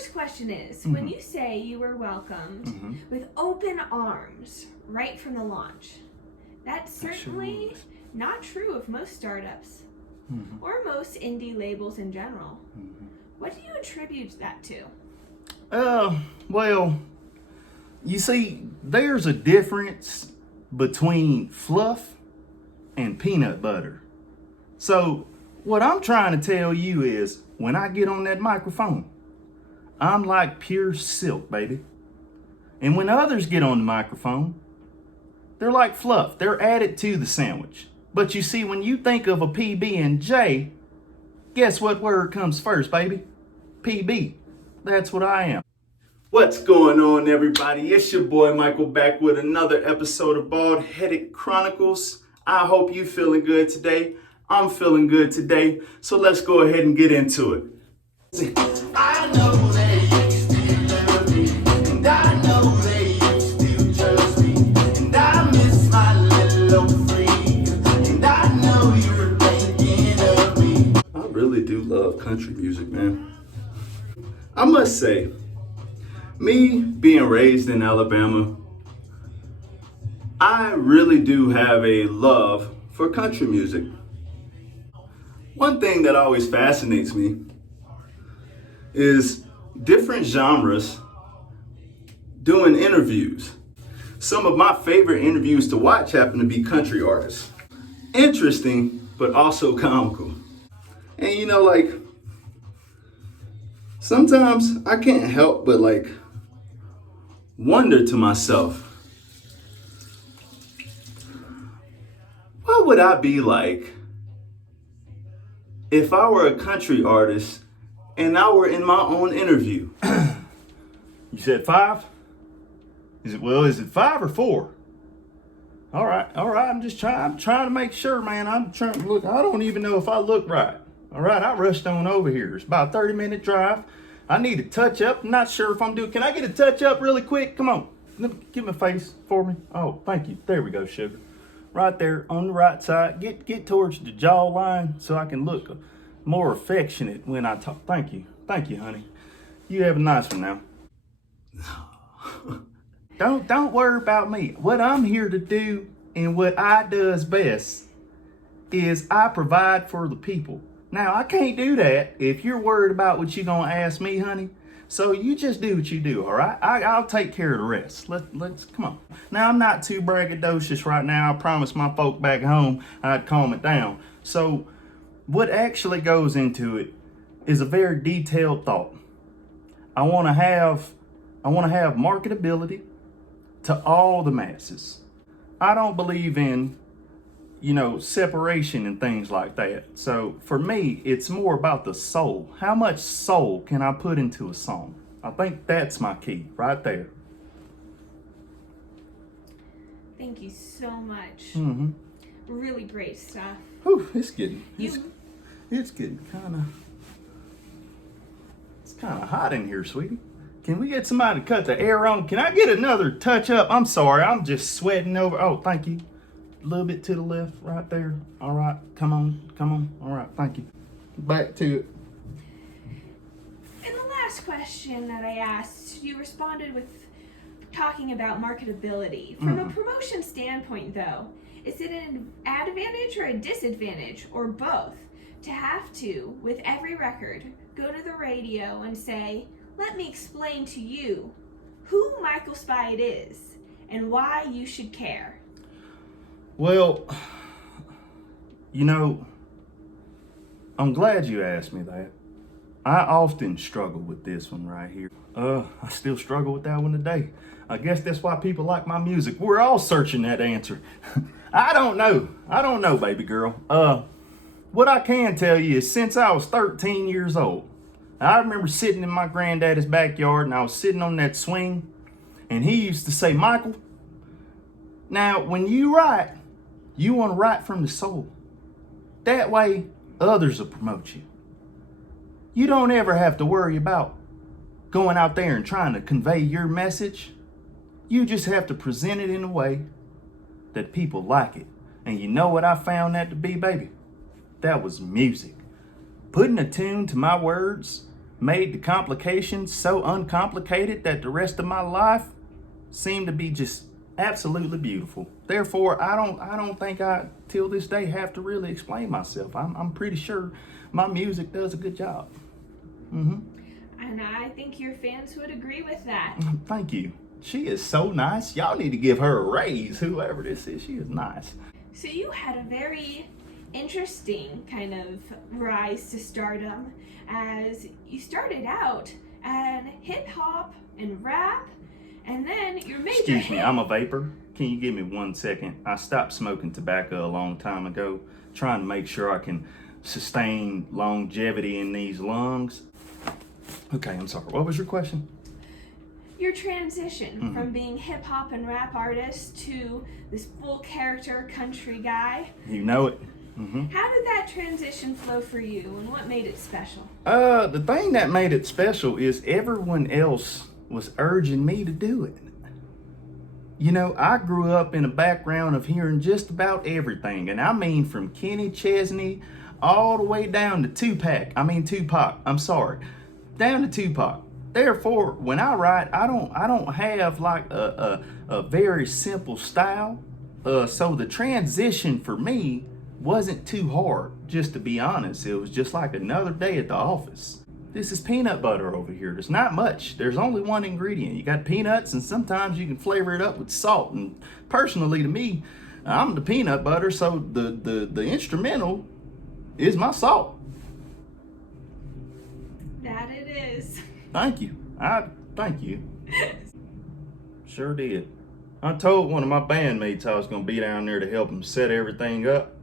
first question is, when you say you were welcomed with open arms right from the launch, that's certainly not true of most startups or most indie labels in general. What do you attribute that to? Well, you see, there's a difference between fluff and peanut butter. So what I'm trying to tell you is, when I get on that microphone, I'm like pure silk, baby. And when others get on the microphone, they're like fluff. They're added to the sandwich. But you see, when you think of a PB and J, guess what word comes first, baby? PB. That's what I am. What's going on, everybody? It's your boy Michael back with another episode of Bald Headed Chronicles. I hope you feeling good today. I'm feeling good today. So let's go ahead and get into it. I know that you still love me, and I know that you still trust me, and I miss my little freak, and I know you're thinking of me. I really do love country music, man. I must say, me being raised in Alabama, I really do have a love for country music. One thing that always fascinates me is different genres doing interviews. Some of my favorite interviews to watch happen to be country artists. Interesting, but also comical. And you know, like, sometimes I can't help but wonder to myself, what would I be like if I were a country artist and I were in my own interview? You said 5? Is it 5 or 4? All right. I'm trying to make sure, man. I'm trying to look. I don't even know if I look right. All right, I rushed on over here. It's about a 30-minute drive. I need a touch up. I'm not sure if I'm doing. Can I get a touch up really quick? Come on. Give my face for me. Oh, thank you. There we go, sugar. Right there on the right side. Get towards the jawline so I can look more affectionate when I talk. Thank you, honey. You have a nice one now. Don't worry about me. What I'm here to do and what I does best is I provide for the people. Now, I can't do that if you're worried about what you're gonna ask me, honey. So you just do what you do, all right? I'll take care of the rest. Let's come on. Now, I'm not too braggadocious right now. I promised my folk back home I'd calm it down. So what actually goes into it is a very detailed thought. I want to have marketability to all the masses. I don't believe in, separation and things like that. So for me, it's more about the soul. How much soul can I put into a song? I think that's my key right there. Thank you so much. Really great stuff. Whew, it's getting kind of hot in here, sweetie. Can we get somebody to cut the air on? Can I get another touch up? I'm sorry, I'm just sweating over. Oh, thank you. A little bit to the left, right there. All right, come on. All right, thank you. Back to it. In the last question that I asked, you responded with talking about marketability. From a promotion standpoint, though, is it an advantage or a disadvantage, or both, to have to, with every record, go to the radio and say, let me explain to you who Michael Spight is and why you should care? Well, I'm glad you asked me that. I often struggle with this one right here. I still struggle with that one today. I guess that's why people like my music. We're all searching that answer. I don't know, baby girl. What I can tell you is, since I was 13 years old, I remember sitting in my granddaddy's backyard, and I was sitting on that swing, and he used to say, Michael, now when you write, you want to write from the soul. That way, others will promote you. You don't ever have to worry about going out there and trying to convey your message. You just have to present it in a way that people like it. And you know what I found that to be, baby? That was music. Putting a tune to my words made the complications so uncomplicated that the rest of my life seemed to be just absolutely beautiful. Therefore, I don't think I till this day have to really explain myself. I'm pretty sure my music does a good job. And I think your fans would agree with that. Thank you. She is so nice. Y'all need to give her a raise, whoever this is. She is nice. So you had a very interesting kind of rise to stardom, as you started out at hip hop and rap, and then your major Excuse hit. me, I'm a vapor. Can you give me 1 second? I stopped smoking tobacco a long time ago, trying to make sure I can sustain longevity in these lungs. Okay, I'm sorry. What was your question? Your transition from being hip hop and rap artist to this full character country guy. You know it. How did that transition flow for you, and what made it special? The thing that made it special is everyone else was urging me to do it. You know, I grew up in a background of hearing just about everything, and I mean from Kenny Chesney all the way down to Tupac, down to Tupac. Therefore, when I write, I don't have like a very simple style. So the transition for me wasn't too hard, just to be honest. It was just like another day at the office. This is peanut butter over here. There's not much. There's only one ingredient. You got peanuts, and sometimes you can flavor it up with salt. And personally, to me, I'm the peanut butter, so the instrumental is my salt. That it is. Thank you. Thank you. Sure did. I told one of my bandmates I was going to be down there to help him set everything up.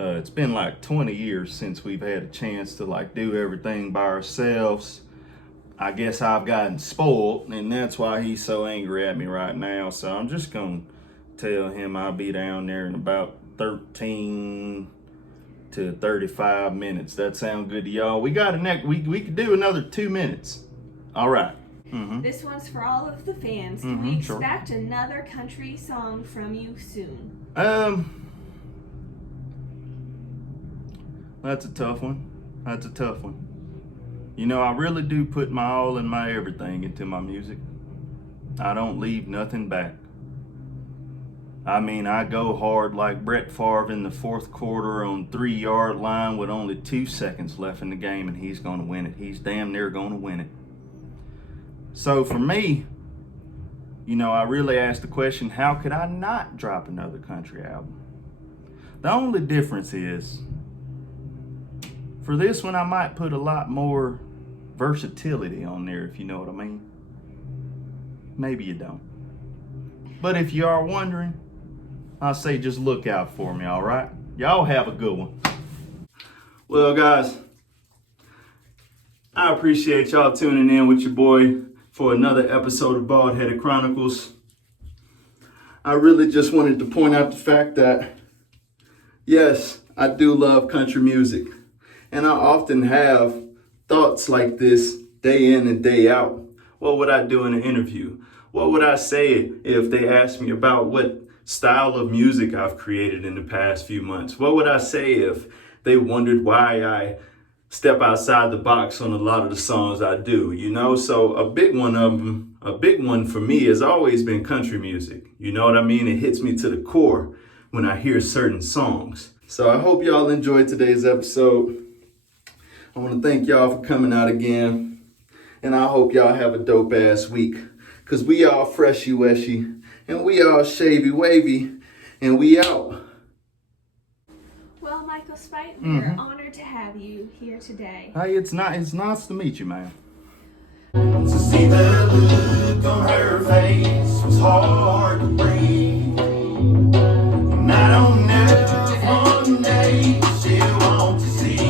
It's been like 20 years since we've had a chance to like do everything by ourselves. I guess I've gotten spoiled, and that's why he's so angry at me right now. So I'm just going to tell him I'll be down there in about 13 to 35 minutes. That sound good to y'all? We got we could do another 2 minutes. All right. This one's for all of the fans. Can we expect another country song from you soon? That's a tough one. You know, I really do put my all and my everything into my music. I don't leave nothing back. I mean, I go hard like Brett Favre in the fourth quarter on 3-yard line with only 2 seconds left in the game, and he's going to win it. He's damn near going to win it. So for me, you know, I really asked the question, how could I not drop another country album? The only difference is, for this one, I might put a lot more versatility on there, if you know what I mean. Maybe you don't. But if you are wondering, I say just look out for me, all right? Y'all have a good one. Well, guys, I appreciate y'all tuning in with your boy for another episode of Bald Headed Chronicles. I really just wanted to point out the fact that, yes, I do love country music. And I often have thoughts like this day in and day out. What would I do in an interview? What would I say if they asked me about what style of music I've created in the past few months? What would I say if they wondered why I step outside the box on a lot of the songs I do? You know, so a big one for me has always been country music. You know what I mean? It hits me to the core when I hear certain songs. So I hope y'all enjoyed today's episode. I want to thank y'all for coming out again. And I hope y'all have a dope ass week. Cause we all freshy weshy. And we all shavy wavy. And we out. Well, Michael Spight, we're honored to have you here today. Hey, it's nice to meet you, man. To see the look on her face was hard to breathe. And I don't know if one day she'll want to see